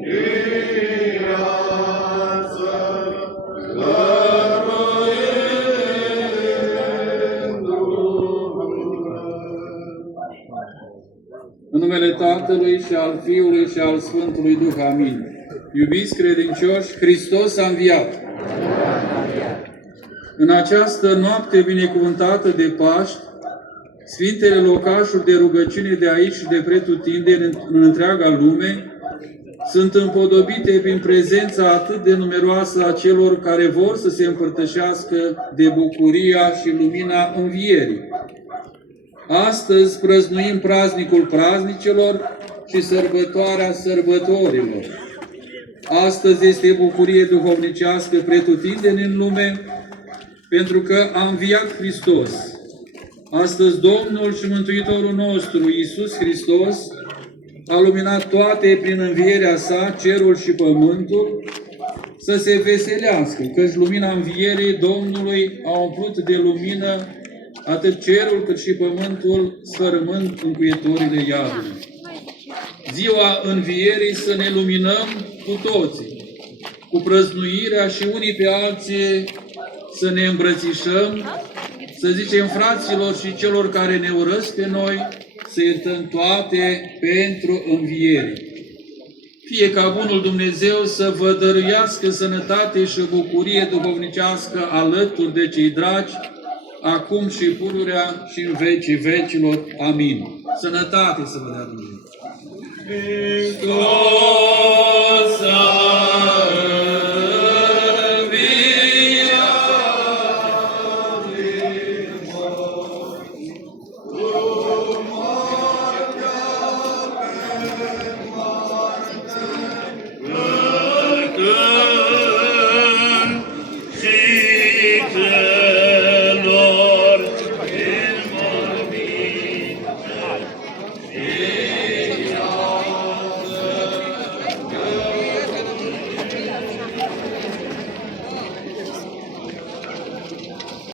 În numele Tatălui și al Fiului și al Sfântului Duh. Amin. Iubiți credincioși, Hristos a înviat. În această noapte binecuvântată de Paști, Sfintele locașuri de rugăciune de aici și de pretutindeni în întreaga lume sunt împodobite prin prezența atât de numeroasă a celor care vor să se împărtășească de bucuria și lumina învierii. Astăzi prăznuim praznicul praznicelor și sărbătoarea sărbătorilor. Astăzi este bucurie duhovnicească pretutindeni în lume, pentru că a înviat Hristos. Astăzi Domnul și Mântuitorul nostru, Iisus Hristos, a luminat toate prin învierea sa, cerul și pământul, să se veselească, căci lumina învierii Domnului a umplut de lumină atât cerul cât și pământul, sfărâmând încuietorile iadului. Ziua învierii să ne luminăm cu toții, cu prăznuirea și unii pe alții să ne îmbrățișăm, să zicem fraților și celor care ne urăsc pe noi, să iertăm toate pentru înviere. Fie ca bunul Dumnezeu să vă dăruiască sănătate și bucurie duhovnicească alături de cei dragi, acum și pururea și în vecii vecilor. Amin. Sănătate să vă dea Dumnezeu.